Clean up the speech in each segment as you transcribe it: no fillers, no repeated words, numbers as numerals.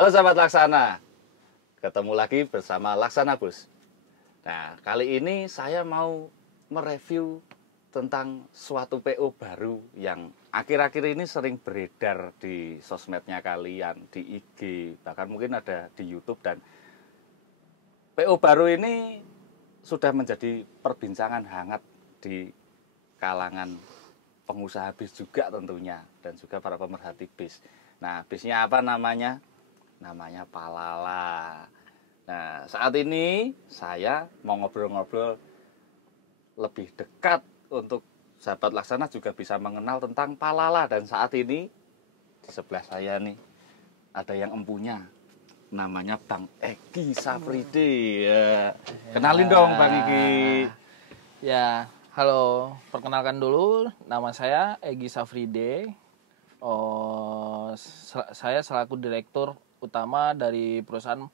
Halo sahabat Laksana, ketemu lagi bersama Laksana Bus. Nah, kali ini saya mau mereview tentang suatu PO baru yang akhir-akhir ini sering beredar di sosmednya kalian, di IG, bahkan mungkin ada di YouTube. Dan PO baru ini sudah menjadi perbincangan hangat di kalangan pengusaha bis juga tentunya, dan juga para pemerhati bis. Nah, bisnya apa namanya? Namanya Palala. Nah, saat ini saya mau ngobrol-ngobrol lebih dekat untuk sahabat Laksana juga bisa mengenal tentang Palala. Dan saat ini di sebelah saya nih ada yang empunya, namanya Bang Egi Safridi. Ya. Kenalin dong Bang Egi. Ya, halo. Perkenalkan dulu, nama saya Egi Safridi. Saya selaku direktur utama dari perusahaan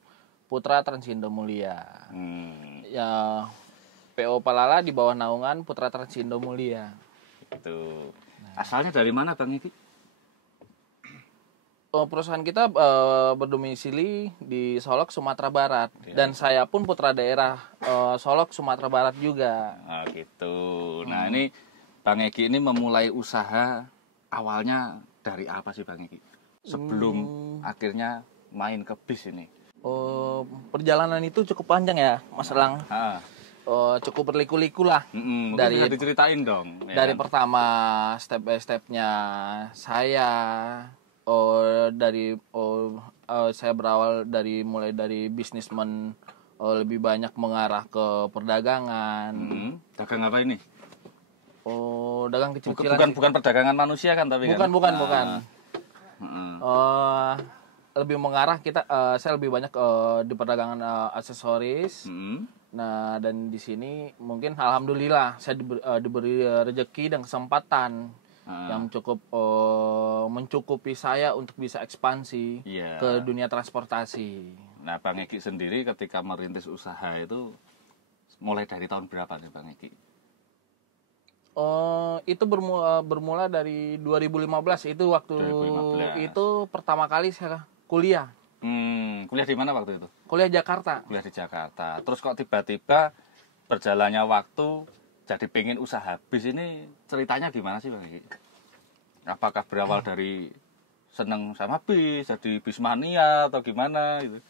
Putra Transindo Mulia. Ya, PO Palala di bawah naungan Putra Transindo Mulia. Itu. Asalnya dari mana Bang Egi? Perusahaan kita berdomisili di Solok, Sumatera Barat. Dan saya pun putra daerah Solok, Sumatera Barat juga. Nah, gitu. Nah, ini Bang Egi ini memulai usaha awalnya dari apa sih Bang Egi? Sebelum akhirnya main ke bis ini. Perjalanan itu cukup panjang ya, Mas Elang. Cukup berliku-liku lah. Dari bisa diceritain dong. Dari pertama step by stepnya saya. Saya berawal mulai dari bisnismen, lebih banyak mengarah ke perdagangan. Dagang apa ini? Dagang kecil-kecilan. Bukan perdagangan manusia kan, tapi bukan. Lebih mengarah saya lebih banyak di perdagangan aksesoris. Nah, dan di sini mungkin alhamdulillah saya diberi rezeki dan kesempatan yang cukup mencukupi saya untuk bisa ekspansi ke dunia transportasi. Nah, Bang Egi sendiri ketika merintis usaha itu mulai dari tahun berapa nih Bang Egi? Itu bermula dari 2015. Itu waktu 2015. itu pertama kali saya kuliah. Kuliah di mana waktu itu? Kuliah Jakarta. Kuliah di Jakarta. Terus kok tiba-tiba berjalannya waktu jadi pengen usaha bis, ini ceritanya gimana sih Bang Egi? Apakah berawal dari seneng sama bis, jadi bis mania atau gimana gitu?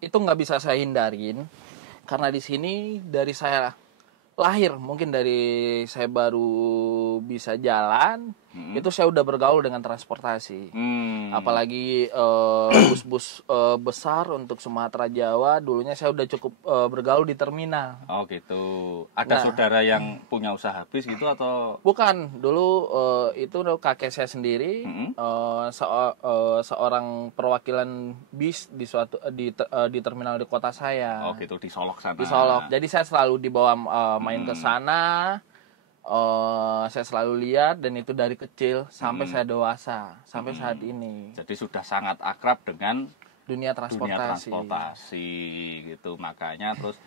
Itu nggak bisa saya hindarin, karena di sini dari saya lahir, mungkin dari saya baru bisa jalan, itu saya udah bergaul dengan transportasi. Apalagi bus-bus besar untuk Sumatera Jawa, dulunya saya udah cukup bergaul di terminal. Oh gitu. Ada saudara yang punya usaha bis gitu atau? Bukan, dulu itu kakek saya sendiri, seorang perwakilan bis di terminal di kota saya. Oh gitu, di Solok sana. Di Solok. Jadi saya selalu dibawa main ke sana. Saya selalu lihat, dan itu dari kecil sampai saya dewasa, sampai saat ini. Jadi sudah sangat akrab dengan dunia transportasi gitu. Makanya terus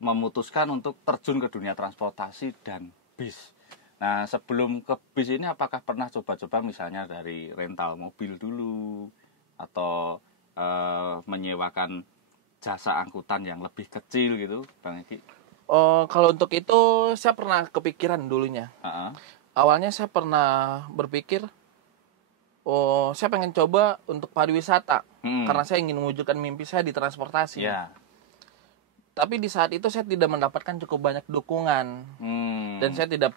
memutuskan untuk terjun ke dunia transportasi dan bis. Nah, sebelum ke bis ini apakah pernah coba-coba misalnya dari rental mobil dulu atau menyewakan jasa angkutan yang lebih kecil gitu, Bang Egi? Kalau untuk itu saya pernah kepikiran dulunya. Awalnya saya pernah berpikir, saya pengen coba untuk pariwisata, karena saya ingin mewujudkan mimpi saya di transportasi. Tapi di saat itu saya tidak mendapatkan cukup banyak dukungan, dan saya tidak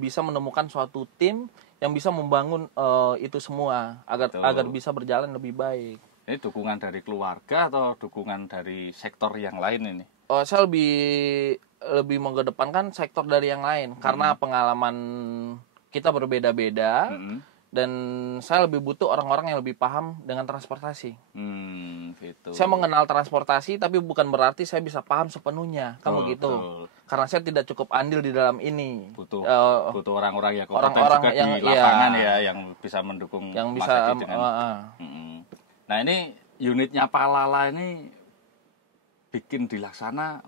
bisa menemukan suatu tim yang bisa membangun itu semua agar bisa berjalan lebih baik. Ini dukungan dari keluarga atau dukungan dari sektor yang lain ini? Saya lebih mengedepankan sektor dari yang lain, karena pengalaman kita berbeda-beda, dan saya lebih butuh orang-orang yang lebih paham dengan transportasi. Gitu. Saya mengenal transportasi, tapi bukan berarti saya bisa paham sepenuhnya, gitu. Karena saya tidak cukup andil di dalam ini. Butuh orang-orang yang kompeten orang-orang juga yang di lapangan yang bisa mendukung, yang bisa dengan. Nah, ini unitnya Palala ini bikin di Laksana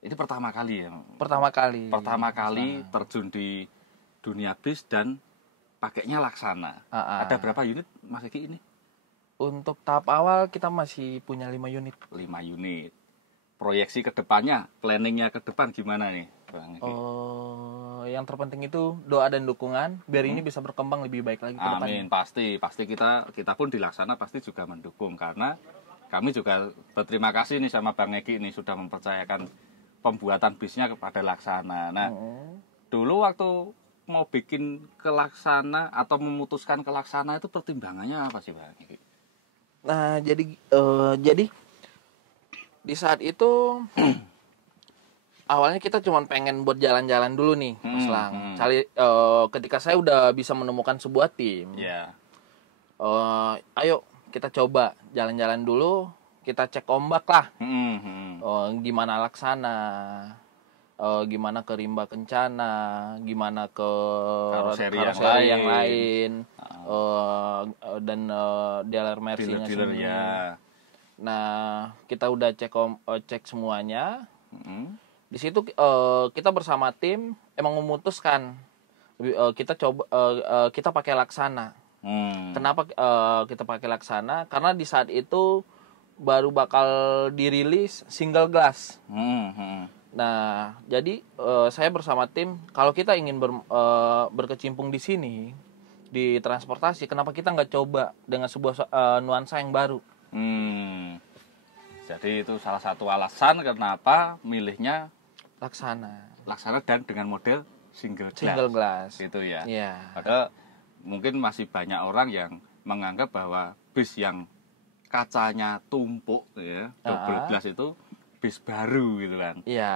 ini pertama kali ya? Pertama kali terjun di dunia bis dan pakainya Laksana. Ada berapa unit Mas Egi ini? Untuk tahap awal kita masih punya 5 unit. 5 unit. Proyeksi ke depannya, planningnya ke depan gimana nih, Bang Eki? Yang terpenting itu doa dan dukungan biar ini bisa berkembang lebih baik lagi ke depannya. Amin, pasti kita pun di Laksana pasti juga mendukung, karena kami juga berterima kasih nih sama Bang Eki ini sudah mempercayakan pembuatan bisnya kepada Laksana. Nah, dulu waktu mau bikin ke Laksana atau memutuskan ke Laksana itu pertimbangannya apa sih, Bang Eki? Nah, jadi di saat itu awalnya kita cuma pengen buat jalan-jalan dulu nih, Mas Lang. Ketika saya udah bisa menemukan sebuah tim, ayo kita coba jalan-jalan dulu, kita cek ombak lah. Gimana Laksana, gimana ke Rimba Kencana, gimana ke karoseri yang lain, dan dealer Mercy-nya sendiri. Nah, kita udah cek semuanya. Di situ kita bersama tim emang memutuskan kita pakai Laksana. Kenapa kita pakai Laksana? Karena di saat itu baru bakal dirilis single glass. Nah, jadi saya bersama tim, kalau kita ingin berkecimpung di sini di transportasi, kenapa kita nggak coba dengan sebuah nuansa yang baru? Jadi itu salah satu alasan kenapa milihnya Laksana dan dengan model single glass. Itu ya. Padahal mungkin masih banyak orang yang menganggap bahwa bis yang kacanya tumpuk ya, double glass itu bis baru gitu kan. Iya.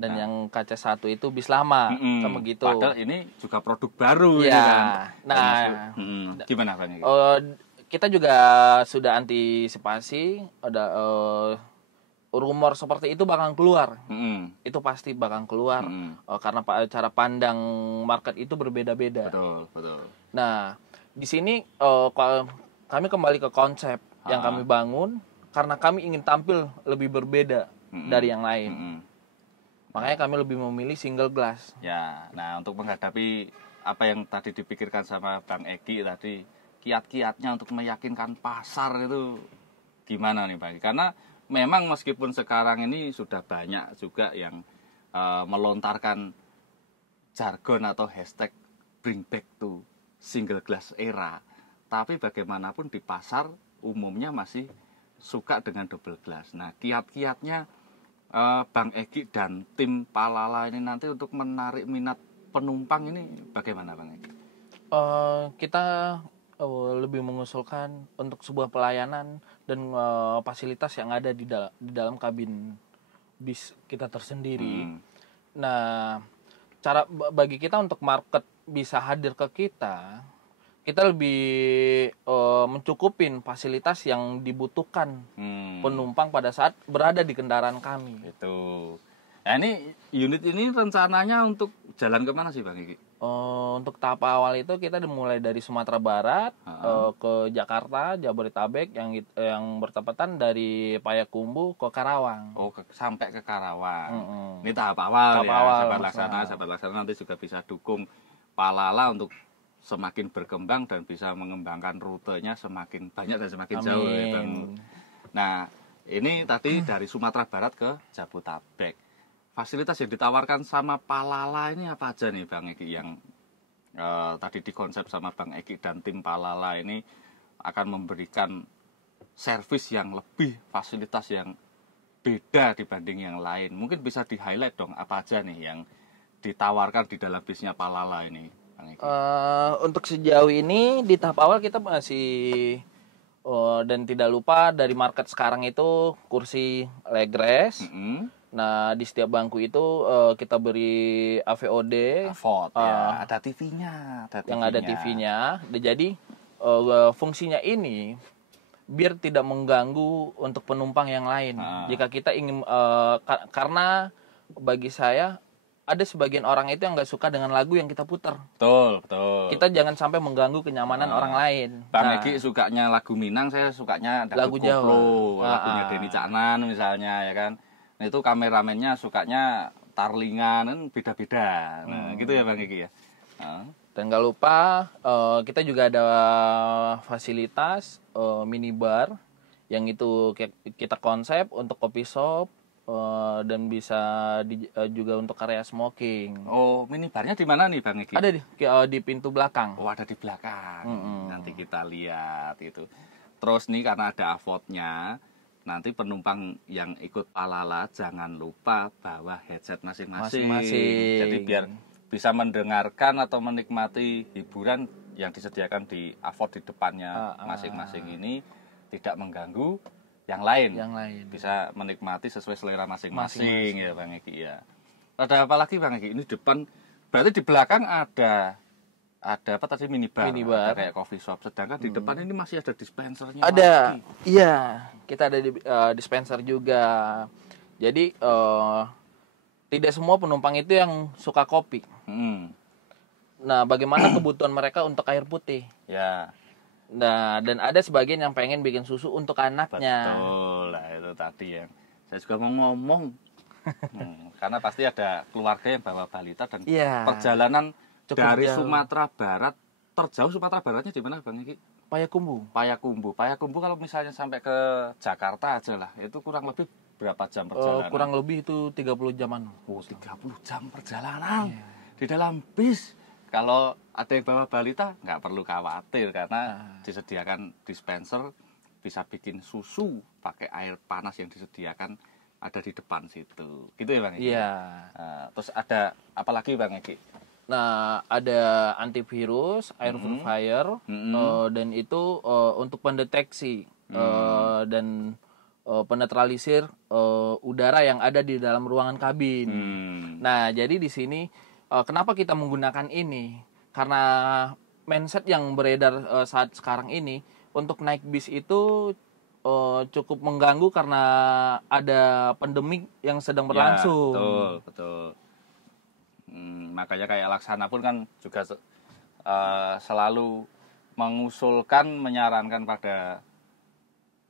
Dan yang kaca satu itu bis lama, sama gitu. Padahal ini juga produk baru gitu kan. Nah, gimana Bang? Kita juga sudah antisipasi ada rumor seperti itu bakal keluar. Itu pasti bakal keluar karena cara pandang market itu berbeda-beda. Betul. Nah, di sini kami kembali ke konsep yang kami bangun karena kami ingin tampil lebih berbeda dari yang lain. Makanya kami lebih memilih single glass. Ya, nah untuk menghadapi apa yang tadi dipikirkan sama Bang Eki tadi, kiat-kiatnya untuk meyakinkan pasar itu gimana nih Bang? Karena memang meskipun sekarang ini sudah banyak juga yang melontarkan jargon atau hashtag bring back to single glass era, tapi bagaimanapun di pasar umumnya masih suka dengan double glass. Nah, kiat-kiatnya Bang Eki dan tim Palala ini nanti untuk menarik minat penumpang ini bagaimana Bang Eki? Kita lebih mengusulkan untuk sebuah pelayanan dan fasilitas yang ada di dalam kabin bis kita tersendiri. Nah, cara bagi kita untuk market bisa hadir ke kita lebih mencukupin fasilitas yang dibutuhkan penumpang pada saat berada di kendaraan kami. Itu. Nah ini unit ini rencananya untuk jalan kemana sih Bang Iki? Untuk tahap awal itu kita mulai dari Sumatera Barat ke Jakarta, Jabodetabek yang bertepatan dari Payakumbuh ke Karawang. Sampai ke Karawang. Ini tahap awal ya. Sahabat Laksana nanti juga bisa dukung Palala untuk semakin berkembang dan bisa mengembangkan rutenya semakin banyak dan semakin jauh ya Bang. Nah, ini tadi dari Sumatera Barat ke Jabodetabek. Fasilitas yang ditawarkan sama Palala ini apa aja nih Bang Eki yang tadi dikonsep sama Bang Eki dan tim Palala ini akan memberikan servis yang lebih, fasilitas yang beda dibanding yang lain. Mungkin bisa di-highlight dong apa aja nih yang ditawarkan di dalam bisnya Palala ini. Untuk sejauh ini di tahap awal kita masih dan tidak lupa dari market sekarang itu kursi leg rest. Nah di setiap bangku itu kita beri AVOD, ya. Ada TV-nya, yang ada TV-nya. Jadi fungsinya ini biar tidak mengganggu untuk penumpang yang lain. Jika kita ingin karena bagi saya ada sebagian orang itu yang nggak suka dengan lagu yang kita putar. Betul. Kita jangan sampai mengganggu kenyamanan orang lain. Bang Eki sukanya lagu Minang, saya sukanya lagu Jawa. Lagunya Denny Caknan misalnya ya kan. Nah itu kameramennya sukanya tarlingan kan beda-beda. Nah gitu ya Bang Eki ya. Dan nggak lupa kita juga ada fasilitas minibar yang itu kita konsep untuk kopi shop dan bisa juga untuk area smoking. Oh, minibarnya di mana nih Bang Egi? Ada di pintu belakang. Oh, ada di belakang. Nanti kita lihat itu. Terus nih karena ada avotnya, nanti penumpang yang ikut Palala jangan lupa bawa headset masing-masing. Jadi biar bisa mendengarkan atau menikmati hiburan yang disediakan di avot di depannya masing-masing ini tidak mengganggu yang lain. Bisa menikmati sesuai selera masing-masing ya Bang Egi ya. Ada apa lagi Bang Egi? Ini depan berarti di belakang ada apa tadi minibar. Ada kayak coffee shop. Sedangkan di depan ini masih ada dispensernya. Ada. Iya, kita ada dispenser juga. Jadi tidak semua penumpang itu yang suka kopi. Nah, bagaimana kebutuhan mereka untuk air putih? Ya. Nah, dan ada sebagian yang pengen bikin susu untuk anaknya. Betul lah, itu tadi yang saya juga mau ngomong. Karena pasti ada keluarga yang bawa balita dan perjalanan cukup dari jauh. Sumatera Barat, terjauh Sumatera Baratnya di mana Bang Egi? Payakumbuh kalau misalnya sampai ke Jakarta aja lah, itu kurang lebih berapa jam perjalanan? Kurang lebih itu 30 jaman. Oh, 30 jam perjalanan di dalam bis. Kalau ada yang bawa balita, nggak perlu khawatir karena disediakan dispenser, bisa bikin susu pakai air panas yang disediakan ada di depan situ. Gitu ya Bang Egi? Iya. Terus ada apa lagi Bang Egi? Nah, ada antivirus, air purifier, dan itu untuk pendeteksi dan penetralisir udara yang ada di dalam ruangan kabin. Nah, jadi di sini kenapa kita menggunakan ini? Karena mindset yang beredar saat sekarang ini untuk naik bis itu cukup mengganggu karena ada pandemik yang sedang berlangsung. Ya, betul. Makanya kayak Laksana pun kan juga selalu mengusulkan, menyarankan pada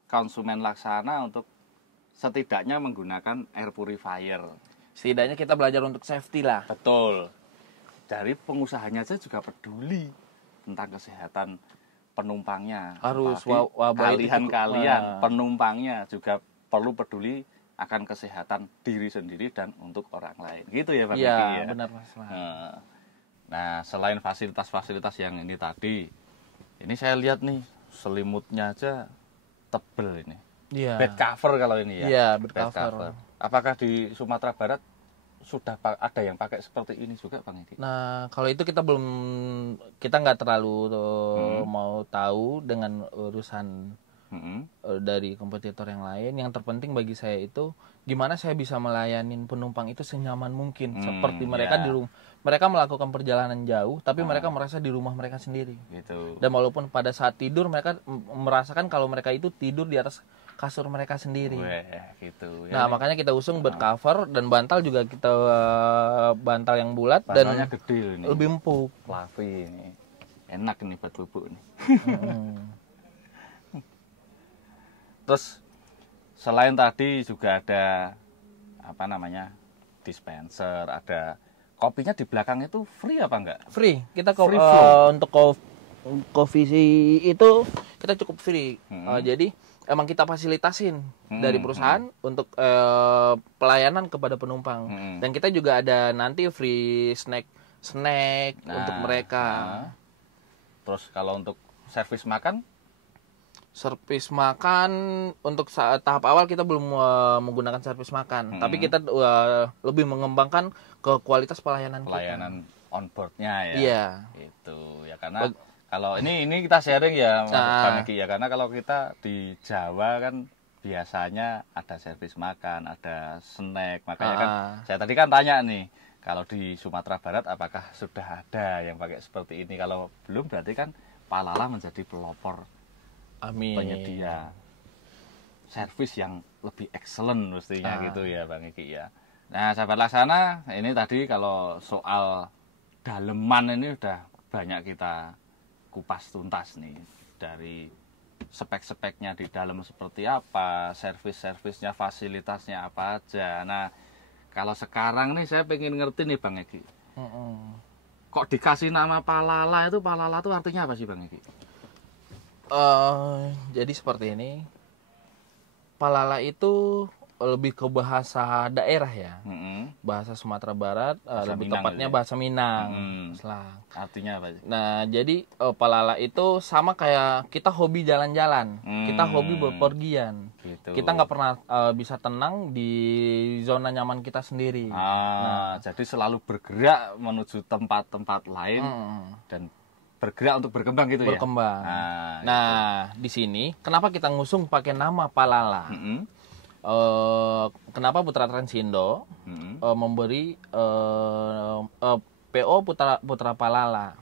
konsumen Laksana untuk setidaknya menggunakan air purifier. Setidaknya kita belajar untuk safety lah. Betul. Dari pengusahanya saja juga peduli tentang kesehatan penumpangnya. Harus kalian penumpangnya juga perlu peduli akan kesehatan diri sendiri dan untuk orang lain. Gitu ya Pak Egi ya? Iya, benar Mas. Nah, selain fasilitas-fasilitas yang ini tadi, ini saya lihat nih selimutnya aja tebel ini. Iya. Bed cover kalau ini ya. Iya, bed cover. Apakah di Sumatera Barat sudah ada yang pakai seperti ini juga Bang Egi? Nah, kalau itu kita nggak terlalu mau tahu dengan urusan dari kompetitor yang lain. Yang terpenting bagi saya itu gimana saya bisa melayanin penumpang itu senyaman mungkin, seperti mereka mereka melakukan perjalanan jauh tapi mereka merasa di rumah mereka sendiri gitu. Dan walaupun pada saat tidur mereka merasakan kalau mereka itu tidur di atas kasur mereka sendiri. Gitu. Nah, makanya kita usung bed cover dan bantal juga kita bantal yang bulat bantalnya dan gede ini. Lebih empuk. Fluffy ini. Enak ini buat bubuk nih. Terus selain tadi juga ada apa namanya? Dispenser, ada kopinya di belakang itu free apa enggak? Free. Kita untuk coffee itu kita cukup free. Jadi emang kita fasilitasin dari perusahaan untuk pelayanan kepada penumpang. Dan kita juga ada nanti free snack untuk mereka. Terus kalau untuk servis makan? Servis makan untuk tahap awal kita belum menggunakan servis makan, tapi kita lebih mengembangkan ke kualitas pelayanan on boardnya ya. Iya. Itu ya karena kalau ini kita sharing ya Bang Egi ya, karena kalau kita di Jawa kan biasanya ada servis makan, ada snack, makanya kan saya tadi kan tanya nih kalau di Sumatera Barat apakah sudah ada yang pakai seperti ini. Kalau belum berarti kan Palala menjadi pelopor. Amin. Penyedia servis yang lebih excellent mestinya gitu ya Bang Egi ya. Nah sahabat Laksana, ini tadi kalau soal daleman ini udah banyak kita kupas tuntas nih, dari spek-speknya di dalam seperti apa, servis-servisnya, fasilitasnya apa aja. Nah kalau sekarang nih saya pengen ngerti nih Bang Egi, kok dikasih nama Palala itu artinya apa sih Bang Egi? Jadi seperti ini. Palala itu lebih ke bahasa daerah ya. Bahasa Sumatera Barat, lebih Minang tepatnya ya? bahasa Minang. Selang. Artinya apa sih? Nah, jadi palala itu sama kayak kita hobi jalan-jalan. Kita hobi bepergian. Gitu. Kita nggak pernah bisa tenang di zona nyaman kita sendiri. Jadi selalu bergerak menuju tempat-tempat lain dan bergerak untuk berkembang gitu ya? Berkembang. Nah, di sini kenapa kita ngusung pakai nama Palala? Kenapa Putra Transindo memberi PO Putra Palala?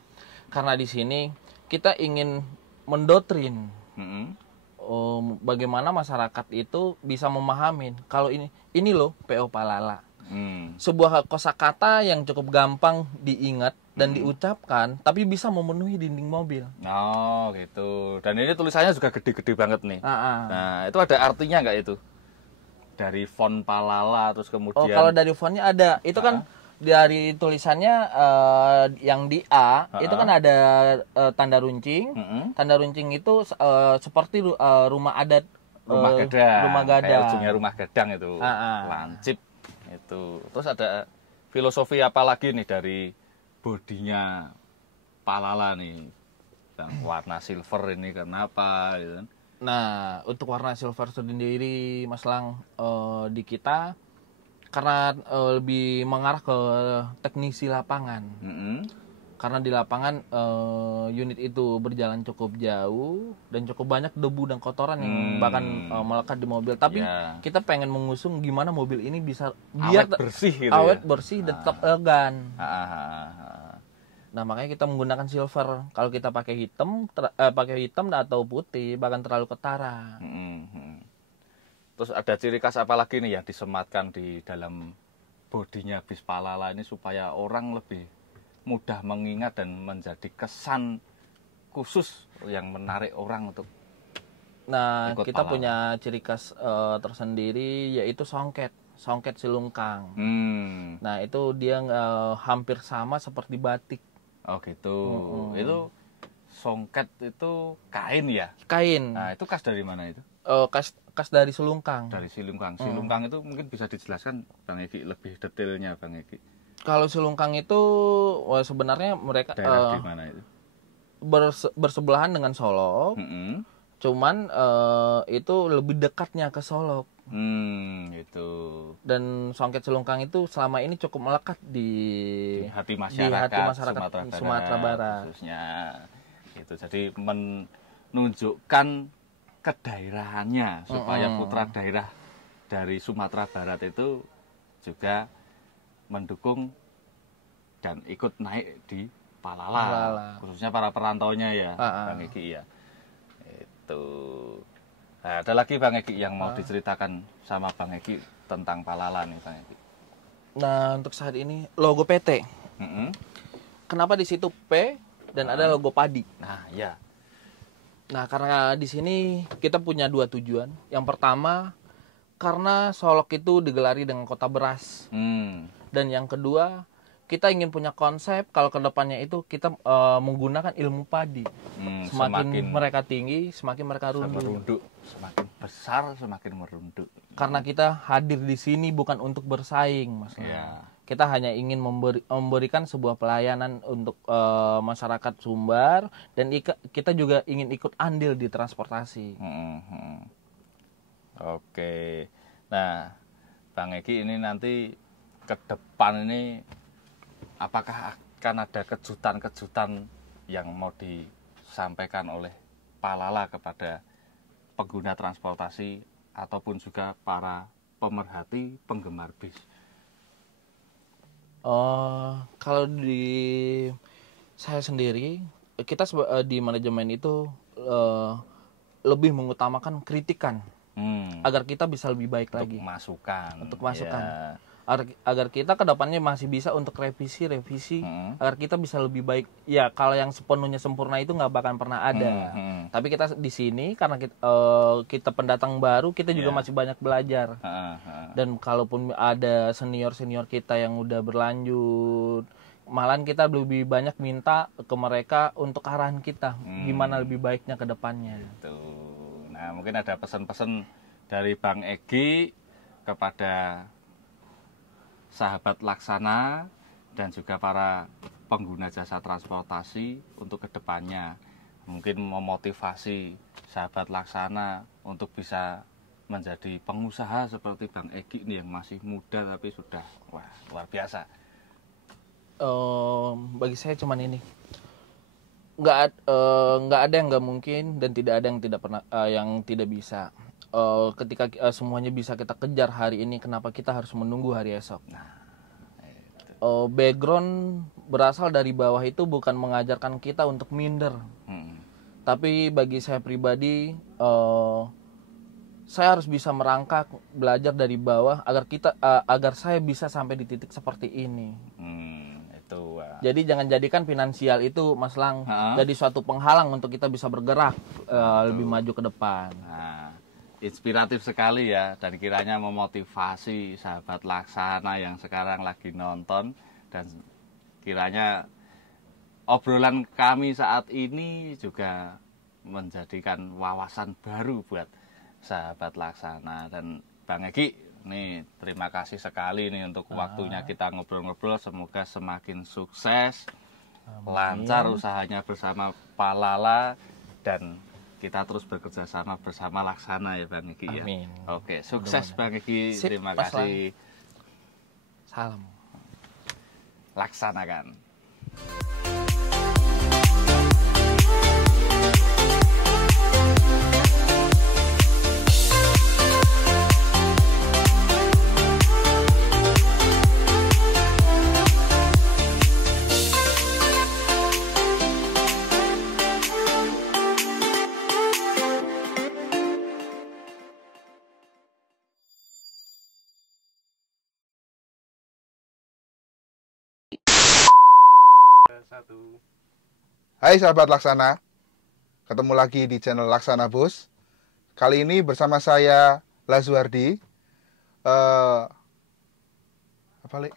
Karena di sini kita ingin mendoktrin bagaimana masyarakat itu bisa memahami kalau ini loh PO Palala. Sebuah kosakata yang cukup gampang diingat dan diucapkan, tapi bisa memenuhi dinding mobil. Oh gitu. Dan ini tulisannya juga gede-gede banget nih. Nah, itu ada artinya nggak itu? Dari font Palala terus kemudian. Oh, kalau dari fontnya ada. Itu kan dari tulisannya yang di A itu kan ada tanda runcing. Tanda runcing itu seperti rumah adat, rumah gadang. Rumah gadang. Kayak ujungnya rumah gadang itu. Lancip itu. Terus ada filosofi apa lagi nih dari bodinya Palala nih? Yang warna silver ini kenapa gitu kan? Nah, untuk warna silver sendiri Mas Lang, di kita karena lebih mengarah ke teknisi lapangan. Karena di lapangan unit itu berjalan cukup jauh dan cukup banyak debu dan kotoran yang bahkan melekat di mobil. Tapi kita pengen mengusung gimana mobil ini bisa biar awet bersih gitu bersih dan tetap elegan. Nah, makanya kita menggunakan silver. Kalau kita pakai hitam atau putih bahkan terlalu ketara. Terus ada ciri khas apa lagi nih yang disematkan di dalam bodinya bis Palala ini supaya orang lebih mudah mengingat dan menjadi kesan khusus yang menarik orang untuk ikut kita Palala. punya ciri khas tersendiri yaitu songket silungkang. Nah, itu dia hampir sama seperti batik. Oh gitu. Itu songket itu kain ya? Kain. Nah, itu khas dari mana itu? Khas dari silungkang. Dari silungkang. Silungkang itu mungkin bisa dijelaskan Bang Egi lebih detailnya Bang Egi. Kalau silungkang itu sebenarnya mereka daerah di mana itu? Bersebelahan dengan Solok. Cuman itu lebih dekatnya ke Solok. Gitu. Dan songket silungkang itu selama ini cukup melekat di hati masyarakat Sumatera Barat khususnya. Itu jadi menunjukkan kedaerahannya supaya putra daerah dari Sumatera Barat itu juga mendukung dan ikut naik di Palala. Khususnya para perantaunya ya, Bang Egi ya. Itu. Nah, ada lagi Bang Egi yang mau diceritakan sama Bang Egi tentang Palala nih Bang Egi. Nah, untuk saat ini logo PT. Kenapa di situ P dan ada logo padi? Nah, ya. Nah, karena di sini kita punya dua tujuan. Yang pertama, karena Solok itu digelari dengan kota beras. Dan yang kedua, kita ingin punya konsep kalau kedepannya itu kita menggunakan ilmu padi. Semakin mereka tinggi, semakin mereka runduk. Semakin besar, semakin merunduk. Karena kita hadir di sini bukan untuk bersaing, Mas. Kita hanya ingin memberikan sebuah pelayanan untuk masyarakat Sumbar dan kita juga ingin ikut andil di transportasi. Oke. Nah, Bang Egi ini nanti ke depan ini apakah akan ada kejutan-kejutan yang mau disampaikan oleh Palala kepada pengguna transportasi ataupun juga para pemerhati penggemar bis? Kalau di saya sendiri, kita di manajemen itu lebih mengutamakan kritikan agar kita bisa lebih baik lagi. Untuk masukan. Ya. Agar kita kedepannya masih bisa untuk revisi agar kita bisa lebih baik. Ya, kalau yang sepenuhnya sempurna itu nggak bakal pernah ada. Tapi kita di sini karena kita pendatang baru, kita juga masih banyak belajar. Dan kalaupun ada senior kita yang udah berlanjut, malahan kita lebih banyak minta ke mereka untuk arahan kita gimana lebih baiknya ke depannya. Gitu. Nah, mungkin ada pesan-pesan dari Bang Egy kepada sahabat Laksana dan juga para pengguna jasa transportasi untuk kedepannya. Mungkin memotivasi sahabat Laksana untuk bisa menjadi pengusaha seperti Bang Egy ini yang masih muda tapi sudah luar biasa. Bagi saya cuman ini, nggak ada yang nggak mungkin dan tidak ada yang tidak bisa. Ketika semuanya bisa kita kejar hari ini, kenapa kita harus menunggu hari esok? Background berasal dari bawah itu bukan mengajarkan kita untuk minder, tapi bagi saya pribadi, saya harus bisa merangkak belajar dari bawah agar saya bisa sampai di titik seperti ini. Jadi jangan jadikan finansial itu, Mas Lang, jadi suatu penghalang untuk kita bisa bergerak lebih maju ke depan. Inspiratif sekali ya, dan kiranya memotivasi sahabat Laksana yang sekarang lagi nonton, dan kiranya obrolan kami saat ini juga menjadikan wawasan baru buat sahabat Laksana. Dan Bang Egy, nih terima kasih sekali nih untuk waktunya kita ngobrol-ngobrol. Semoga semakin sukses, lancar usahanya bersama Pak Lala, dan kita terus bekerja sama bersama Laksana ya Bang Egy ya. Amin. Oke, sukses Bang Egy. Terima kasih. Salam. Laksanakan. Hai sahabat Laksana, ketemu lagi di channel Laksana Bos. Kali ini bersama saya Lazuardi. Apa Le?